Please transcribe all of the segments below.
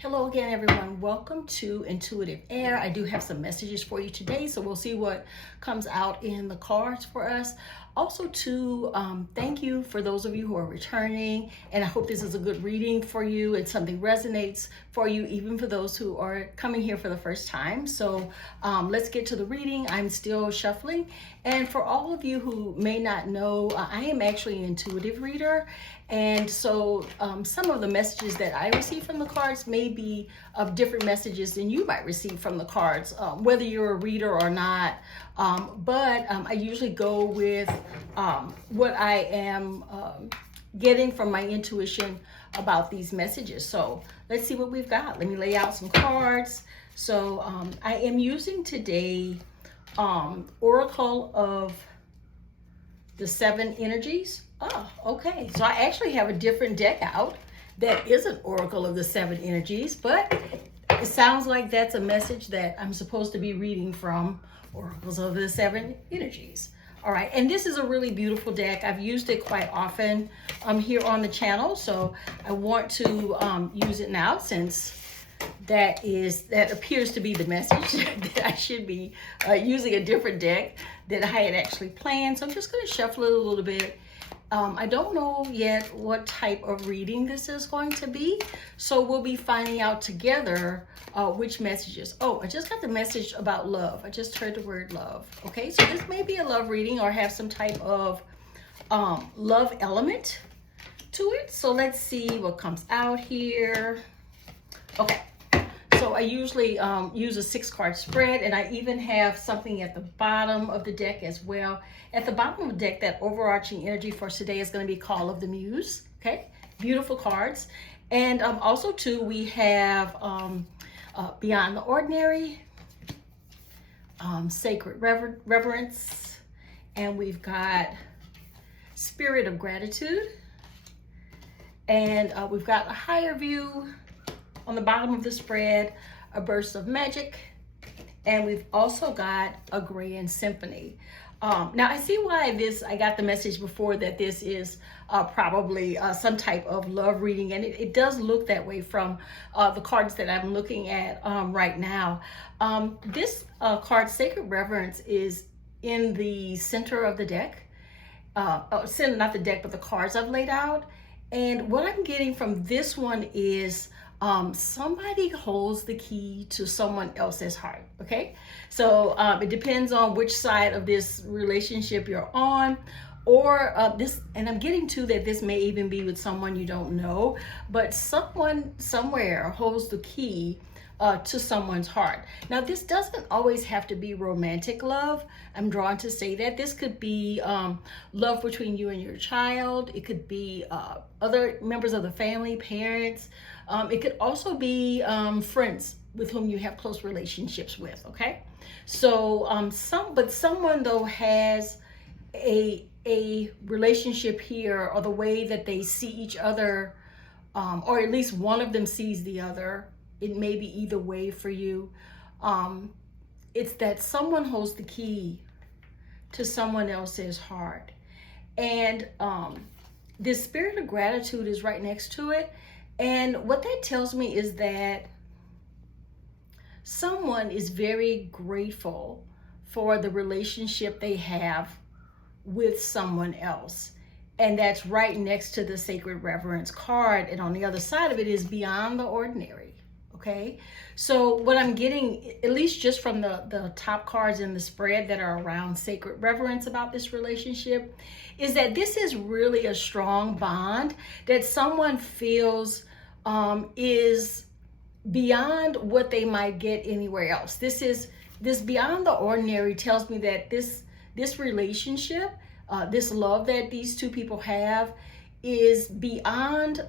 Hello again, everyone. Welcome to Intuitive Air. I do have some messages for you today, so we'll see what comes out in the cards for us. Also, thank you for those of you who are returning, and I hope this is a good reading for you and something resonates for you, even for those who are coming here for the first time. So let's get to the reading. I'm still shuffling, and for all of you who may not know, I am actually an intuitive reader, and so some of the messages that I receive from the cards may be of different messages than you might receive from the cards, whether you're a reader or not. But I usually go with what I am getting from my intuition about these messages. So let's see what we've got. Let me lay out some cards. So I am using today Oracle of the Seven Energies. Oh, okay. So I actually have a different deck out that isn't Oracle of the Seven Energies, but it sounds like that's a message that I'm supposed to be reading from Oracles of the Seven Energies. All right, and this is a really beautiful deck. I've used it quite often here on the channel, so I want to use it now since that appears to be the message that I should be using a different deck that I had actually planned. So I'm just going to shuffle it a little bit. I don't know yet what type of reading this is going to be, so we'll be finding out together which messages. Oh, I just got the message about love. I just heard the word love. Okay, so this may be a love reading or have some type of love element to it. So let's see what comes out here. Okay. So I usually use a 6-card spread, and I even have something at the bottom of the deck as well. At the bottom of the deck, that overarching energy for today is going to be Call of the Muse. Okay, beautiful cards. And also too, we have Beyond the Ordinary, Sacred Reverence, and we've got Spirit of Gratitude, and we've got a Higher View on the bottom of the spread, a Burst of Magic, and we've also got a Grand Symphony. Now I see why I got the message before that this is probably some type of love reading, and it does look that way from the cards that I'm looking at right now. This card, Sacred Reverence, is in the center of the deck. Not the deck, but the cards I've laid out. And what I'm getting from this one is somebody holds the key to someone else's heart. Okay, so it depends on which side of this relationship you're on, or and I'm getting to that this may even be with someone you don't know, but someone somewhere holds the key to someone's heart. Now, this doesn't always have to be romantic love. I'm drawn to say that this could be love between you and your child. It could be other members of the family, parents. It could also be friends with whom you have close relationships with. Okay, so someone though has a relationship here, or the way that they see each other, or at least one of them sees the other. It may be either way for you. It's that someone holds the key to someone else's heart. And this Spirit of Gratitude is right next to it. And what that tells me is that someone is very grateful for the relationship they have with someone else. And that's right next to the Sacred Reverence card. And on the other side of it is Beyond the Ordinary. Okay, so what I'm getting, at least just from the top cards in the spread that are around Sacred Reverence about this relationship, is that this is really a strong bond that someone feels is beyond what they might get anywhere else. This Beyond the Ordinary tells me that this relationship, this love that these two people have, is beyond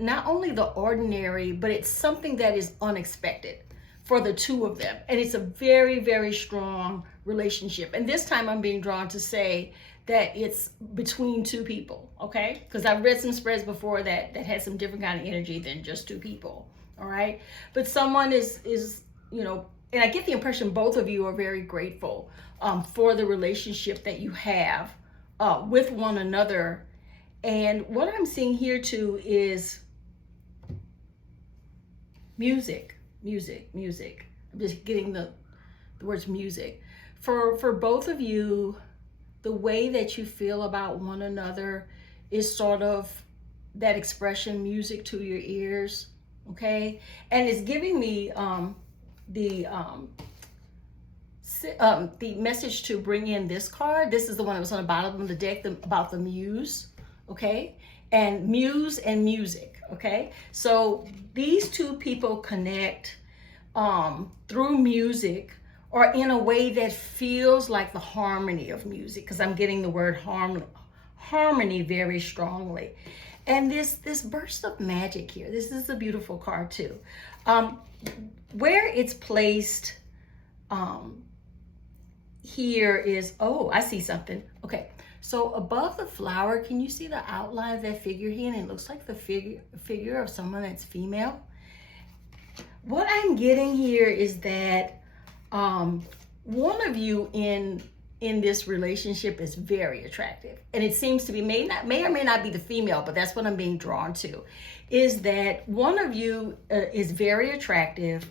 not only the ordinary, but it's something that is unexpected for the two of them. And it's a very, very strong relationship. And this time I'm being drawn to say that it's between two people, okay? Because I've read some spreads before that had some different kind of energy than just two people, all right? But someone is and I get the impression both of you are very grateful for the relationship that you have with one another. And what I'm seeing here too is music, music, music. I'm just getting the words music. For both of you, the way that you feel about one another is sort of that expression, music to your ears, okay? And it's giving me the message to bring in this card. This is the one that was on the bottom of the deck, about the muse, okay? And muse and music, okay? So these two people connect through music, or in a way that feels like the harmony of music, because I'm getting the word harmony very strongly. And this burst of magic here, this is a beautiful card too. Where it's placed here is, oh, I see something. Okay, so above the flower, can you see the outline of that figure here? And it looks like the figure of someone that's female. What I'm getting here is that one of you in this relationship is very attractive, and it seems to be may or may not be the female, but that's what I'm being drawn to, is that one of you is very attractive,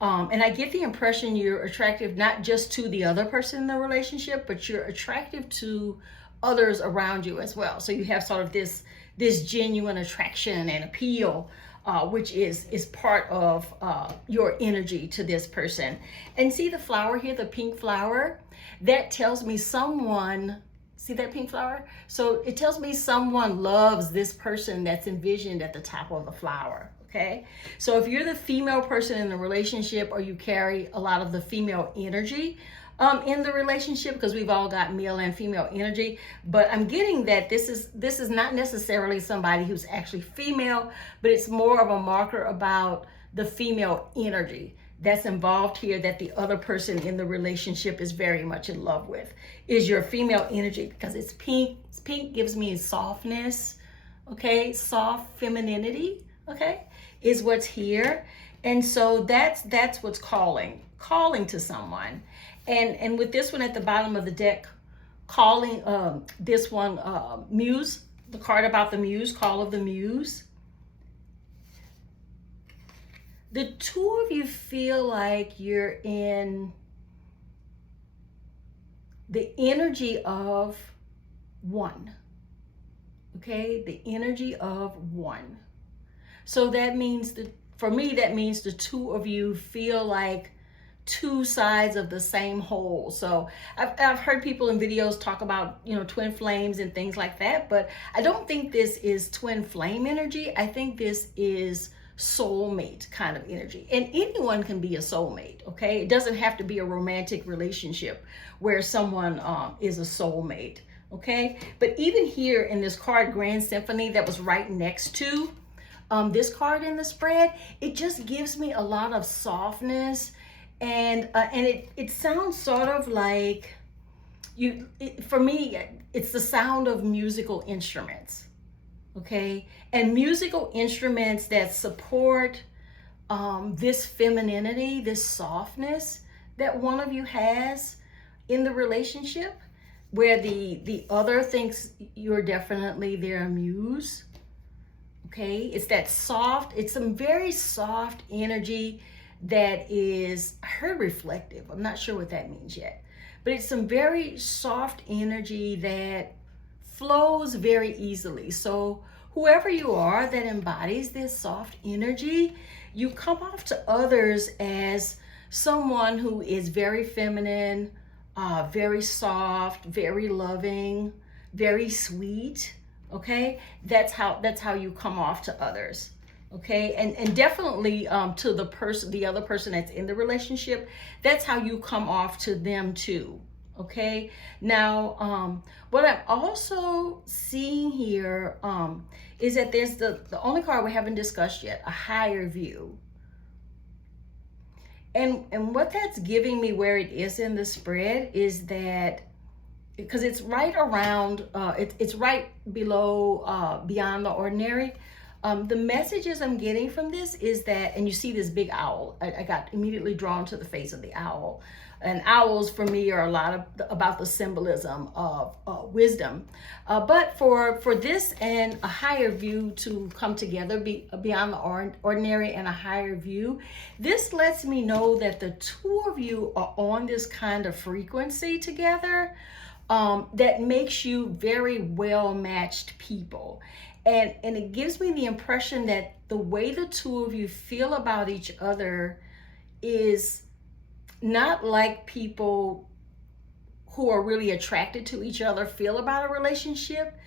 and I get the impression you're attractive not just to the other person in the relationship, but you're attractive to others around you as well. So you have sort of this genuine attraction and appeal, which is part of your energy to this person. And see the flower here, the pink flower? That tells me someone, see that pink flower? So it tells me someone loves this person that's envisioned at the top of the flower, okay? So if you're the female person in the relationship, or you carry a lot of the female energy in the relationship, because we've all got male and female energy, but I'm getting that this is not necessarily somebody who's actually female, but it's more of a marker about the female energy that's involved here, that the other person in the relationship is very much in love with, is your female energy, because it's pink. Pink gives me softness, okay? Soft femininity, okay, is what's here. And so that's what's calling to someone. And with this one at the bottom of the deck, calling this one muse, the card about the muse, call of the muse. The two of you feel like you're in the energy of one, okay? The energy of one. So that means that, for me, that means the two of you feel like two sides of the same whole. So I've heard people in videos talk about, you know, twin flames and things like that, but I don't think this is twin flame energy. I think this is soulmate kind of energy. And anyone can be a soulmate, okay? It doesn't have to be a romantic relationship where someone is a soulmate, okay? But even here in this card, Grand Symphony, that was right next to this card in the spread, it just gives me a lot of softness, and it sounds sort of like for me, it's the sound of musical instruments, okay? And musical instruments that support this femininity, this softness that one of you has in the relationship, where the other thinks you're definitely their muse, okay? It's that soft, it's some very soft energy that is, I heard reflective. I'm not sure what that means yet, but it's some very soft energy that flows very easily. So whoever you are that embodies this soft energy, you come off to others as someone who is very feminine, very soft, very loving, very sweet, okay? That's how you come off to others, okay? And definitely to the other person that's in the relationship, that's how you come off to them too, okay? Now, what I'm also seeing here is that there's the only card we haven't discussed yet, a higher view. And what that's giving me, where it is in the spread, is that, because it's right around, it's right below Beyond the Ordinary, The messages I'm getting from this is that, and you see this big owl, I got immediately drawn to the face of the owl. And owls for me are a lot of about the symbolism of wisdom. But for this and a higher view to come together, beyond the ordinary and a higher view, this lets me know that the two of you are on this kind of frequency together that makes you very well matched people. And it gives me the impression that the way the two of you feel about each other is not like people who are really attracted to each other feel about a relationship.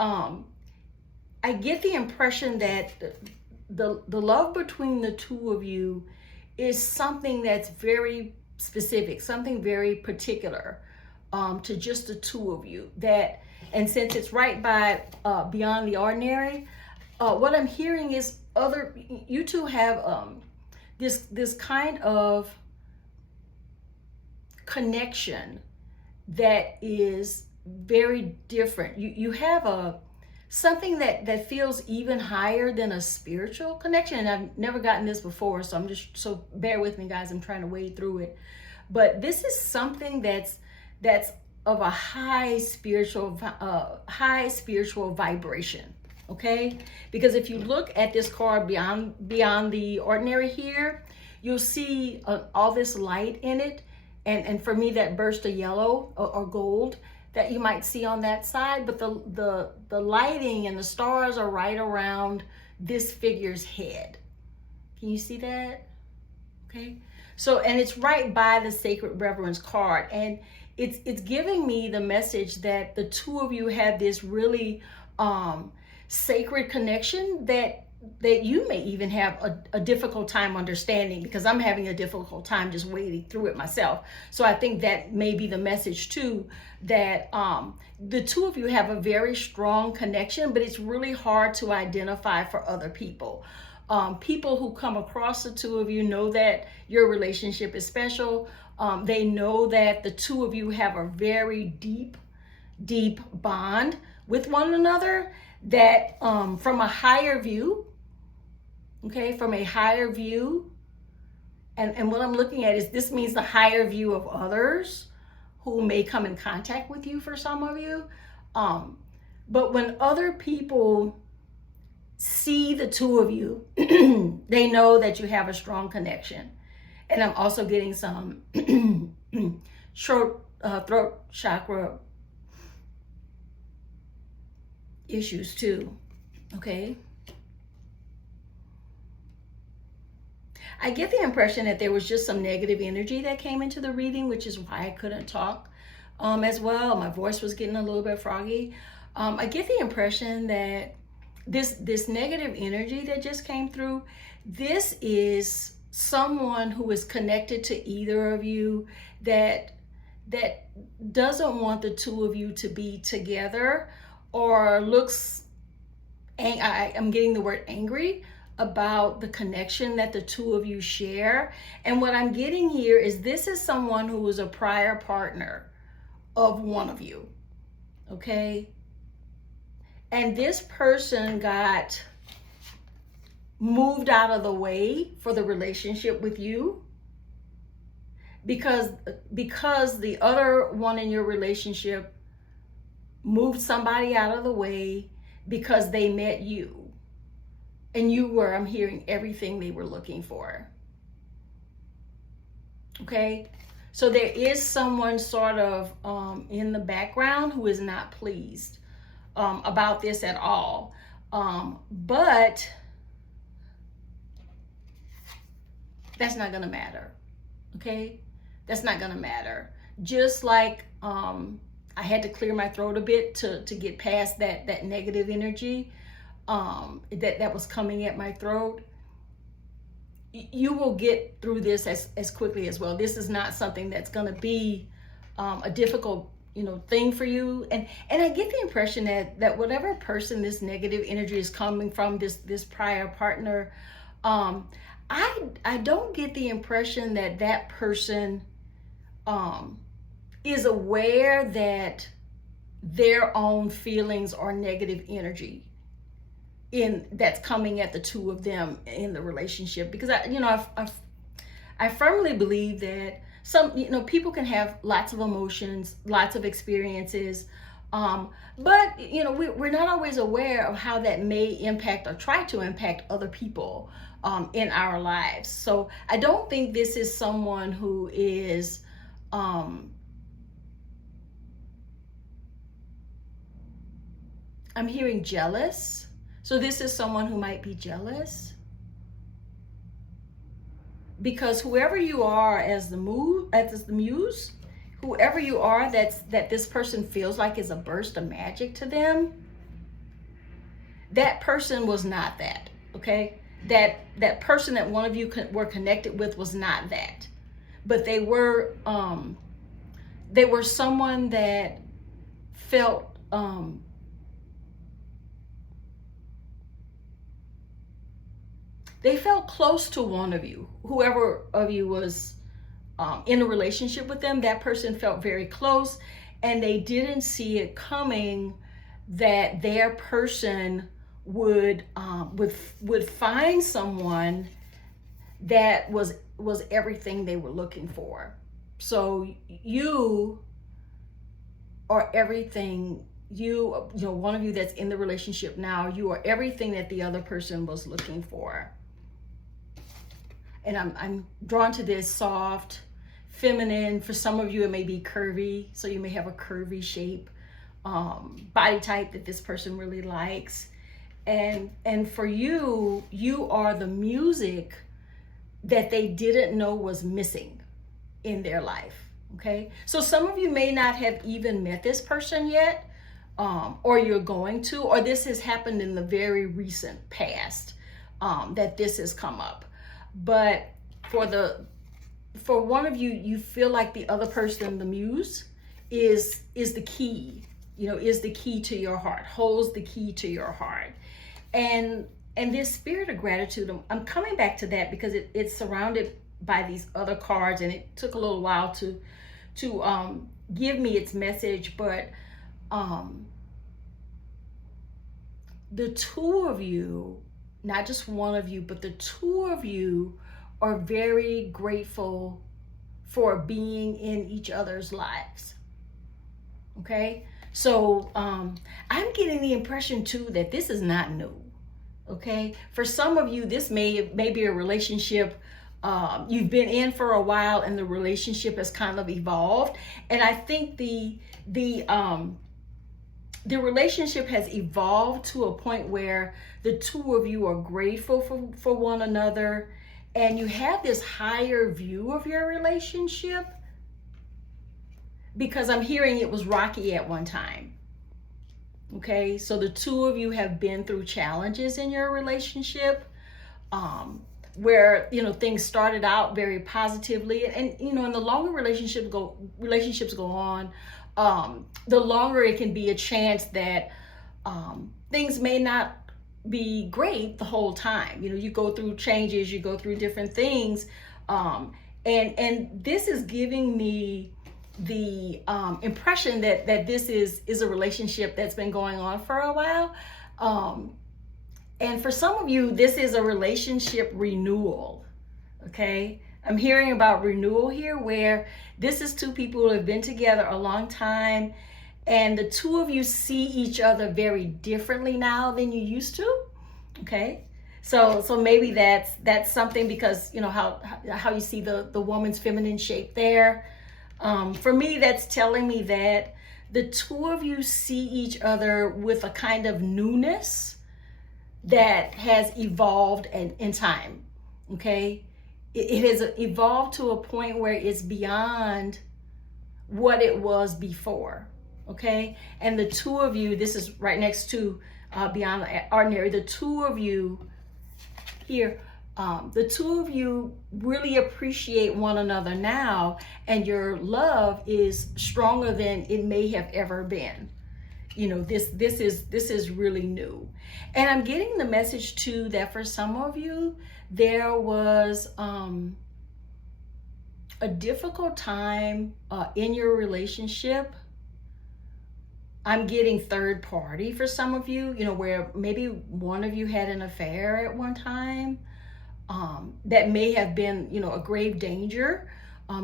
I get the impression that the love between the two of you is something that's very specific, something very particular to just the two of you. That, and since it's right by beyond the ordinary, what I'm hearing is you two have this kind of connection that is very different. You have something that feels even higher than a spiritual connection. And I've never gotten this before, so bear with me, guys. I'm trying to wade through it. But this is something that's of a high spiritual vibration. Okay, because if you look at this card beyond the ordinary here, you'll see all this light in it. And for me, that burst of yellow or gold that you might see on that side, but the lighting and the stars are right around this figure's head. Can you see that? Okay. So, and it's right by the Sacred Reverence card, and it's giving me the message that the two of you have this really sacred connection that you may even have a difficult time understanding, because I'm having a difficult time just wading through it myself. So I think that may be the message too, that the two of you have a very strong connection, but it's really hard to identify for other people. People who come across the two of you know that your relationship is special. They know that the two of you have a very deep bond with one another, that from a higher view, okay, from a higher view, and what I'm looking at is this means the higher view of others who may come in contact with you for some of you. But when other people see the two of you, they know that you have a strong connection. And I'm also getting some throat chakra issues too, okay? I get the impression that there was just some negative energy that came into the reading, which is why I couldn't talk as well. My voice was getting a little bit froggy. I get the impression that this negative energy that just came through, this is someone who is connected to either of you that doesn't want the two of you to be together, or looks, I'm getting the word angry about the connection that the two of you share. And what I'm getting here is this is someone who was a prior partner of one of you, okay? And this person got moved out of the way for the relationship with you because the other one in your relationship moved somebody out of the way because they met you. And you were, I'm hearing, everything they were looking for. Okay? So there is someone sort of in the background who is not pleased about this at all. But that's not going to matter. Okay? That's not going to matter. Just like I had to clear my throat a bit to get past that negative energy that was coming at my throat. You will get through this as quickly as well. This is not something that's going to be a difficult thing for you. And I get the impression that whatever person this negative energy is coming from, this prior partner, I don't get the impression that person is aware that their own feelings are negative energy that's coming at the two of them in the relationship. Because I firmly believe that people can have lots of emotions, lots of experiences, but we're not always aware of how that may impact or try to impact other people in our lives. So I don't think this is someone who is I'm hearing jealous. So this is someone who might be jealous. Because whoever you are as the muse, whoever you are that this person feels like is a burst of magic to them, that person was not that, okay? That person that one of you were connected with was not that. But they were someone that felt they felt close to one of you. Whoever of you was in a relationship with them, that person felt very close, and they didn't see it coming that their person would find someone that was everything they were looking for. So you are everything. One of you that's in the relationship now, you are everything that the other person was looking for. And I'm drawn to this soft, feminine. For some of you, it may be curvy. So you may have a curvy shape, body type that this person really likes. And for you, you are the music that they didn't know was missing in their life. Okay. So some of you may not have even met this person yet, or you're going to, or this has happened in the very recent past, that this has come up. But for one of you, you feel like the other person, the muse, is the key, is the key to your heart, holds the key to your heart. And this spirit of gratitude, I'm coming back to that because it's surrounded by these other cards, and it took a little while to give me its message. But the two of you, not just one of you, but the two of you are very grateful for being in each other's lives. Okay? So I'm getting the impression too that this is not new. Okay? For some of you, this may be a relationship you've been in for a while, and the relationship has kind of evolved. And I think the relationship has evolved to a point where the two of you are grateful for one another, and you have this higher view of your relationship, because I'm hearing it was rocky at one time. Okay, so the two of you have been through challenges in your relationship, where things started out very positively, and the longer relationships go on, the longer it can be a chance that things may not be great the whole time. You go through changes, you go through different things, and this is giving me the impression that this is a relationship that's been going on for a while, and for some of you, this is a relationship renewal. Okay, I'm hearing about renewal here, where this is two people who have been together a long time, and the two of you see each other very differently now than you used to. Okay, so maybe that's something, because how you see the woman's feminine shape there. For me, that's telling me that the two of you see each other with a kind of newness that has evolved in time. Okay, it has evolved to a point where it's beyond what it was before. Okay, and the two of you, this is right next to beyond the ordinary, the two of you here, the two of you really appreciate one another now, and your love is stronger than it may have ever been. This is really new. And I'm getting the message too that for some of you, there was a difficult time in your relationship I'm getting third party for some of you, where maybe one of you had an affair at one time, that may have been, a grave danger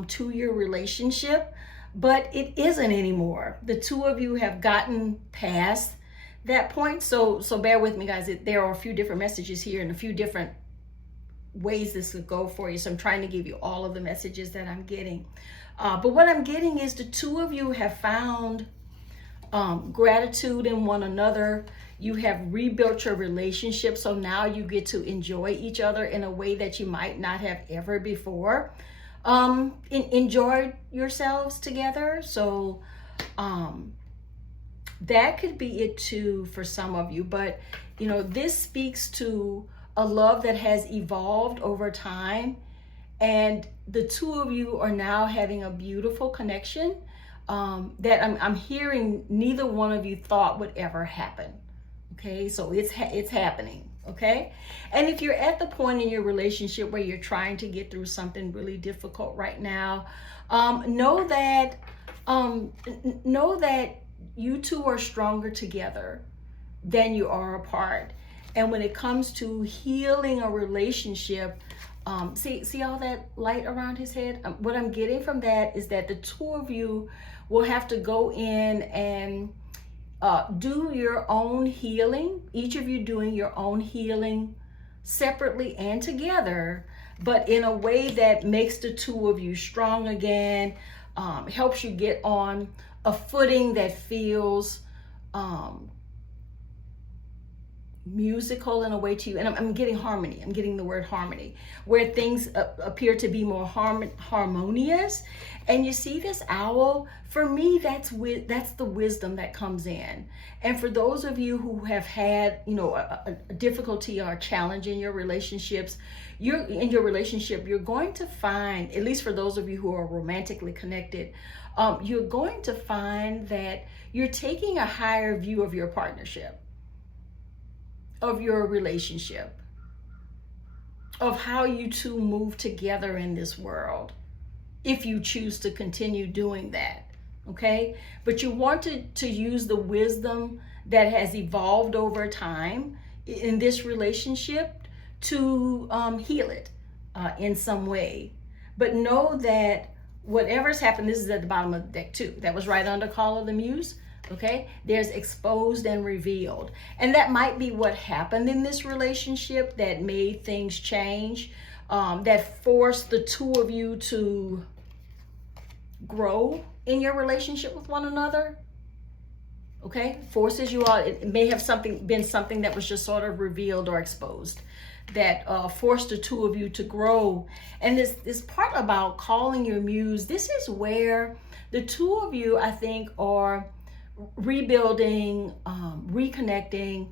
to your relationship, but it isn't anymore. The two of you have gotten past that point. So bear with me, guys. There are a few different messages here and a few different ways this could go for you. So I'm trying to give you all of the messages that I'm getting. But what I'm getting is the two of you have found gratitude in one another. You have rebuilt your relationship, so now you get to enjoy each other in a way that you might not have ever before enjoyed yourselves together. So that could be it too for some of you. But this speaks to a love that has evolved over time, and the two of you are now having a beautiful connection that I'm hearing neither one of you thought would ever happen. Okay, so it's happening. Okay, and if you're at the point in your relationship where you're trying to get through something really difficult right now, know that you two are stronger together than you are apart. And when it comes to healing a relationship, see all that light around his head? What I'm getting from that is that the two of you will have to go in and do your own healing, each of you doing your own healing separately and together, but in a way that makes the two of you strong again, helps you get on a footing that feels musical in a way to you. And I'm getting harmony. I'm getting the word harmony, where things appear to be more harmonious. And you see this owl, for me, that's the wisdom that comes in. And for those of you who have had, a difficulty or a challenge in your relationships, you're going to find, at least for those of you who are romantically connected, you're going to find that you're taking a higher view of your partnership, of your relationship, of how you two move together in this world, if you choose to continue doing that. Okay, but you want to use the wisdom that has evolved over time in this relationship to heal it in some way. But know that whatever's happened, this is at the bottom of the deck too. That was right under Call of the Muse. Okay, there's exposed and revealed. And that might be what happened in this relationship that made things change, that forced the two of you to grow in your relationship with one another. Okay, forces you all. It may have been something that was just sort of revealed or exposed that forced the two of you to grow. And this part about calling your muse, this is where the two of you, I think, are rebuilding, reconnecting,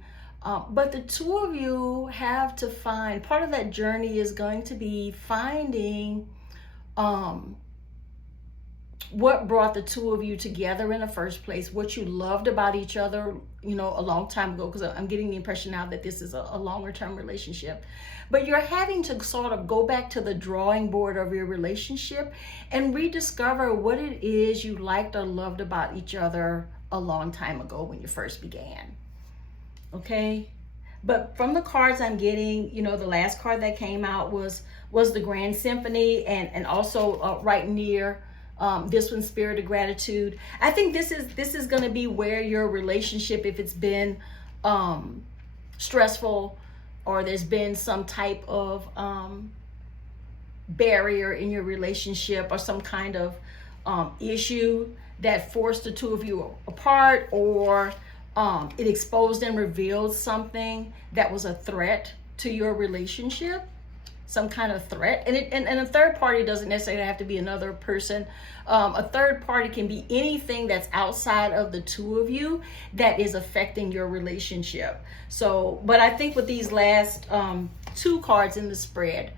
but the two of you have to find, part of that journey is going to be finding what brought the two of you together in the first place, what you loved about each other, a long time ago, because I'm getting the impression now that this is a longer term relationship. But you're having to sort of go back to the drawing board of your relationship and rediscover what it is you liked or loved about each other a long time ago when you first began. Okay, but from the cards I'm getting, the last card that came out was the Grand Symphony, and also right near this one, Spirit of Gratitude. I think this is going to be where your relationship, if it's been stressful or there's been some type of barrier in your relationship or some kind of issue that forced the two of you apart, or it exposed and revealed something that was a threat to your relationship, some kind of threat. And a third party doesn't necessarily have to be another person. A third party can be anything that's outside of the two of you that is affecting your relationship. So, but I think with these last two cards in the spread,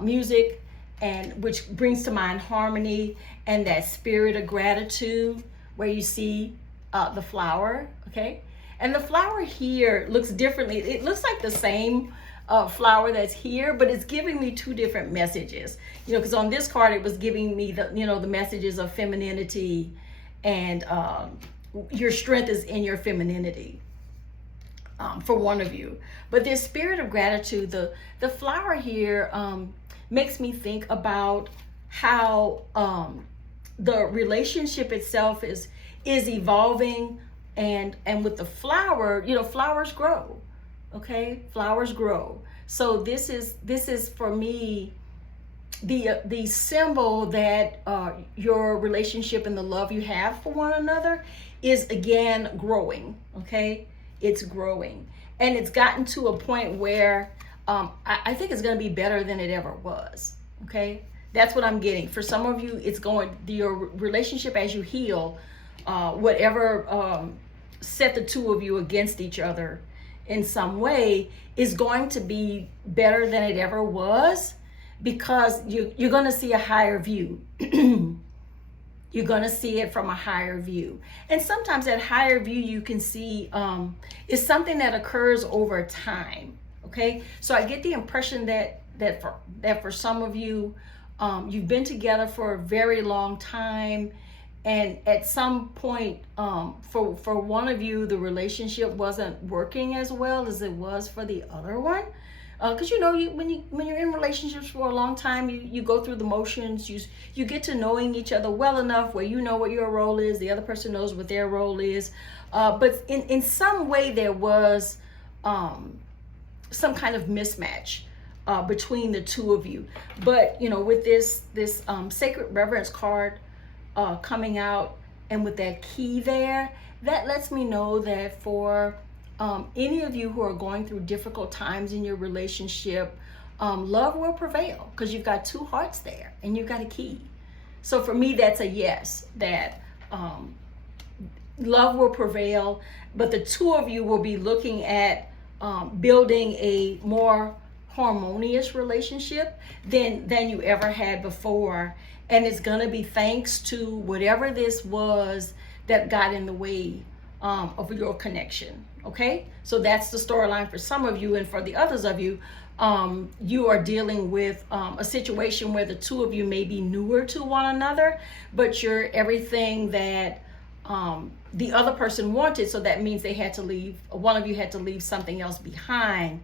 music, and which brings to mind harmony, and that Spirit of Gratitude, where you see the flower. Okay, and the flower here looks differently. It looks like the same flower that's here, but it's giving me two different messages, because on this card it was giving me the messages of femininity and your strength is in your femininity, for one of you. But this spirit of gratitude, the flower here makes me think about how the relationship itself is evolving, and with the flower, flowers grow. Okay, flowers grow. So this is for me the symbol that your relationship and the love you have for one another is again growing. Okay, it's growing, and it's gotten to a point where I think it's going to be better than it ever was. Okay, that's what I'm getting. For some of you, it's going, your relationship as you heal, whatever set the two of you against each other in some way is going to be better than it ever was, because you're going to see a higher view. You're going to see it from a higher view. And sometimes that higher view you can see is something that occurs over time. Okay, so I get the impression that for some of you, you've been together for a very long time, and at some point, for one of you, the relationship wasn't working as well as it was for the other one. Because when you're in relationships for a long time, you go through the motions. You get to knowing each other well enough where you know what your role is, the other person knows what their role is. But in some way there was some kind of mismatch between the two of you. But with this sacred reverence card coming out, and with that key there, that lets me know that for any of you who are going through difficult times in your relationship, love will prevail, because you've got two hearts there and you've got a key. So for me, that's a yes, that love will prevail, but the two of you will be looking at building a more harmonious relationship than you ever had before. And it's going to be thanks to whatever this was that got in the way of your connection. Okay, so that's the storyline for some of you, and for the others of you, you are dealing with a situation where the two of you may be newer to one another, but you're everything that the other person wanted. So that means they had to leave. One of you had to leave something else behind,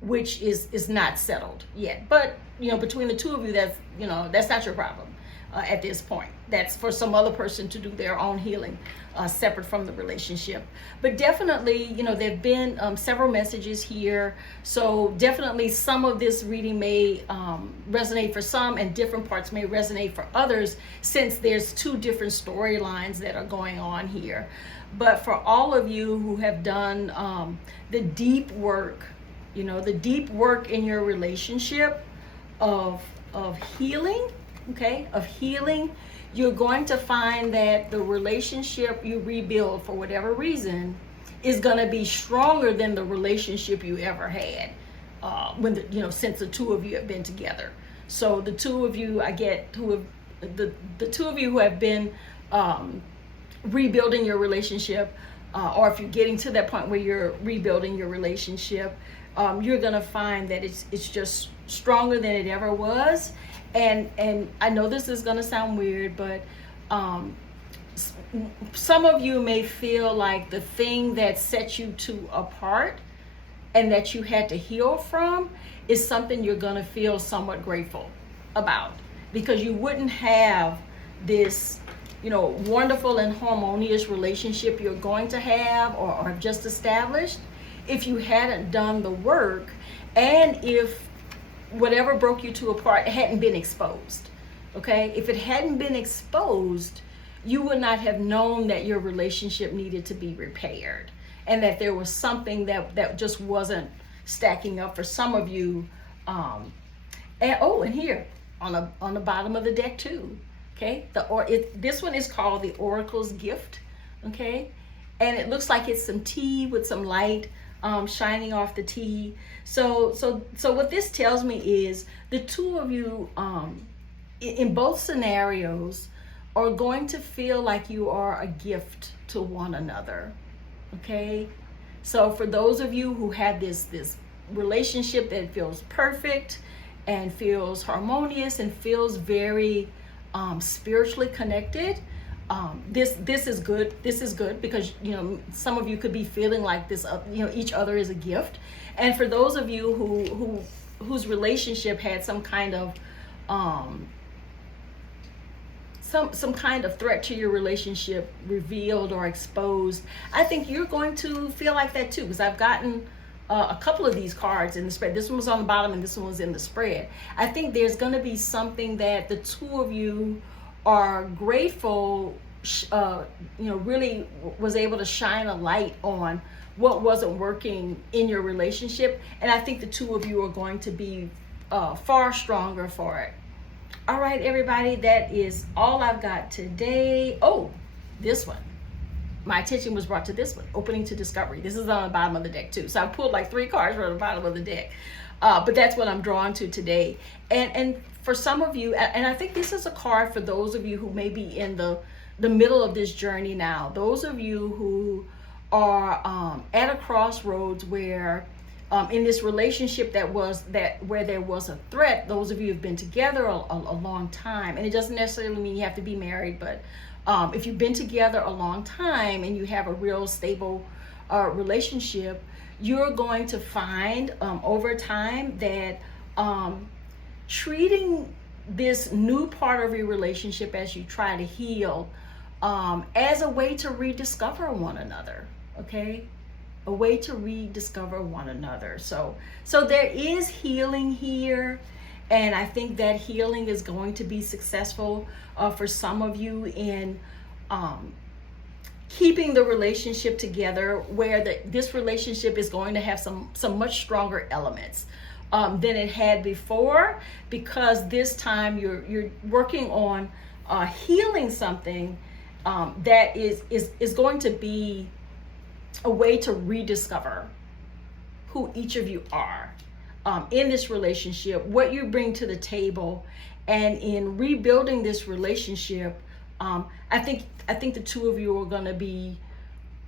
which is not settled yet. But between the two of you, that's not your problem at this point. That's for some other person to do their own healing, separate from the relationship. But definitely, there've been several messages here. So definitely some of this reading may resonate for some, and different parts may resonate for others, since there's two different storylines that are going on here. But for all of you who have done the deep work, the deep work in your relationship of healing, okay, of healing, you're going to find that the relationship you rebuild, for whatever reason, is going to be stronger than the relationship you ever had since the two of you have been together. So the two of you, the two of you who have been rebuilding your relationship, or if you're getting to that point where you're rebuilding your relationship, you're going to find that it's just stronger than it ever was. And I know this is going to sound weird, but some of you may feel like the thing that set you two apart and that you had to heal from is something you're going to feel somewhat grateful about, because you wouldn't have this wonderful and harmonious relationship you're going to have or have just established if you hadn't done the work, and if whatever broke you two apart hadn't been exposed. Okay, if it hadn't been exposed, you would not have known that your relationship needed to be repaired, and that there was something that just wasn't stacking up for some of you. And here on the bottom of the deck too. Okay, this one is called the Oracle's Gift. Okay, and it looks like it's some tea with some light shining off the tea. So what this tells me is the two of you, in both scenarios, are going to feel like you are a gift to one another. Okay, so for those of you who have this relationship that feels perfect and feels harmonious and feels very spiritually connected, this is good. This is good because, you know, some of you could be feeling like this, you know, each other is a gift. And for those of you whose relationship had some kind of some kind of threat to your relationship revealed or exposed, I think you're going to feel like that too, because I've gotten a couple of these cards in the spread. This one was on the bottom and this one was in the spread. I think there's going to be something that the two of you are grateful, you know, really was able to shine a light on what wasn't working in your relationship. And I think the two of you are going to be far stronger for it. All right, everybody, that is all I've got today. Oh, this one. My attention was brought to this one, Opening to Discovery. This is on the bottom of the deck too. So I pulled like 3 cards from the bottom of the deck. But that's what I'm drawn to today. And for some of you, and I think this is a card for those of you who may be in the middle of this journey now. Those of you who are at a crossroads where in this relationship where there was a threat. Those of you who've been together a long time, and it doesn't necessarily mean you have to be married, but if you've been together a long time and you have a real stable relationship, you're going to find over time that treating this new part of your relationship as you try to heal as a way to rediscover one another, okay? A way to rediscover one another. So there is healing here, and I think that healing is going to be successful for some of you in keeping the relationship together, where this relationship is going to have some much stronger elements than it had before, because this time you're working on healing something that is going to be a way to rediscover who each of you are in this relationship, what you bring to the table, and in rebuilding this relationship. I think the two of you are going to be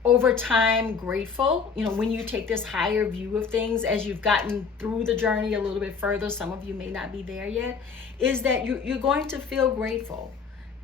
over time grateful, you know, when you take this higher view of things as you've gotten through the journey a little bit further. Some of you may not be there yet. Is that you're going to feel grateful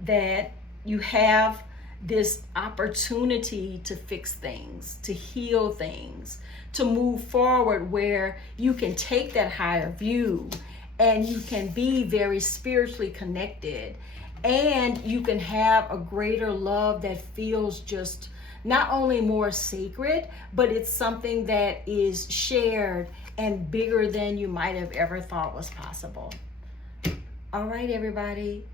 that you have this opportunity to fix things, to heal things, to move forward, where you can take that higher view and you can be very spiritually connected, and you can have a greater love that feels just not only more sacred, but it's something that is shared and bigger than you might have ever thought was possible. All right, everybody,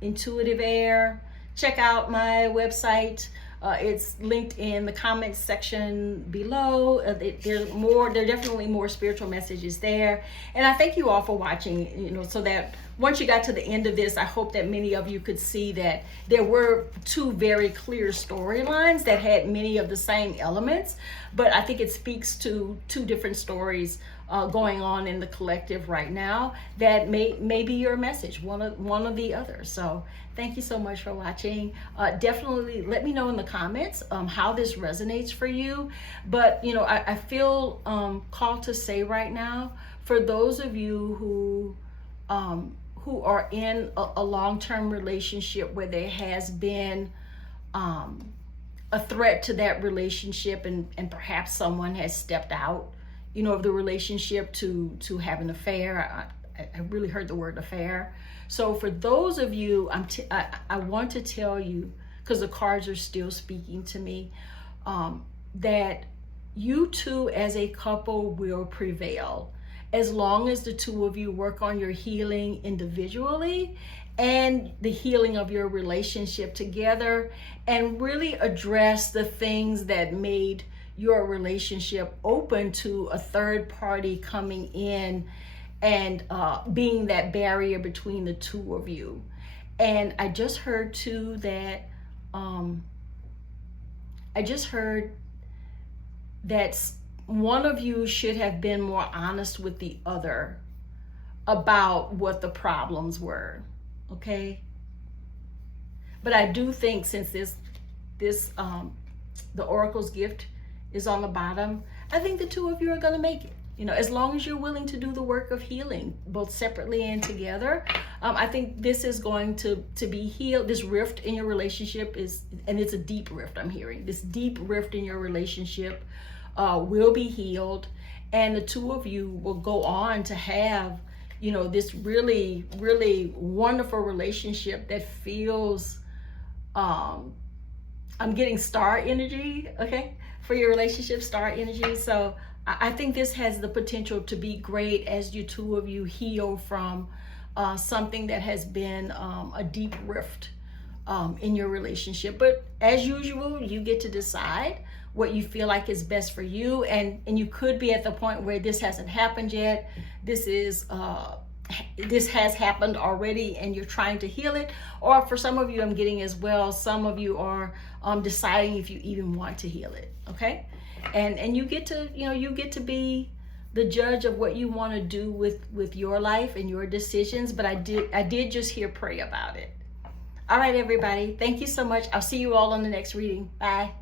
Intuitive Air. Check out my website. It's linked in the comments section below. There are definitely more spiritual messages there. And I thank you all for watching, you know, so that once you got to the end of this, I hope that many of you could see that there were 2 very clear storylines that had many of the same elements, but I think it speaks to 2 different stories going on in the collective right now that may be your message, one of the other. So thank you so much for watching. Definitely let me know in the comments how this resonates for you. But you know, I feel called to say right now, for those of you who are in a long-term relationship where there has been a threat to that relationship, and perhaps someone has stepped out, you know, of the relationship to have an affair. I really heard the word affair. So for those of you, I want to tell you, because the cards are still speaking to me, that you two as a couple will prevail, as long as the two of you work on your healing individually and the healing of your relationship together, and really address the things that made your relationship open to a third party coming in and being that barrier between the two of you. And I just heard too that one of you should have been more honest with the other about what the problems were, okay? But I do think, since the Oracle's gift is on the bottom, I think the two of you are going to make it. You know, as long as you're willing to do the work of healing, both separately and together, I think this is going to be healed. This rift in your relationship is, and it's a deep rift I'm hearing, this deep rift in your relationship will be healed. And the two of you will go on to have, you know, this really, really wonderful relationship that feels, I'm getting star energy, okay, for your relationship, star energy. So I think this has the potential to be great as you two of you heal from something that has been a deep rift in your relationship. But as usual, you get to decide what you feel like is best for you. And you could be at the point where this hasn't happened yet. This has happened already and you're trying to heal it. Or for some of you, I'm getting as well, some of you are deciding if you even want to heal it, okay? And you get to, you know, you get to be the judge of what you want to do with your life and your decisions. But I did just hear pray about it. All right, everybody. Thank you so much. I'll see you all on the next reading. Bye.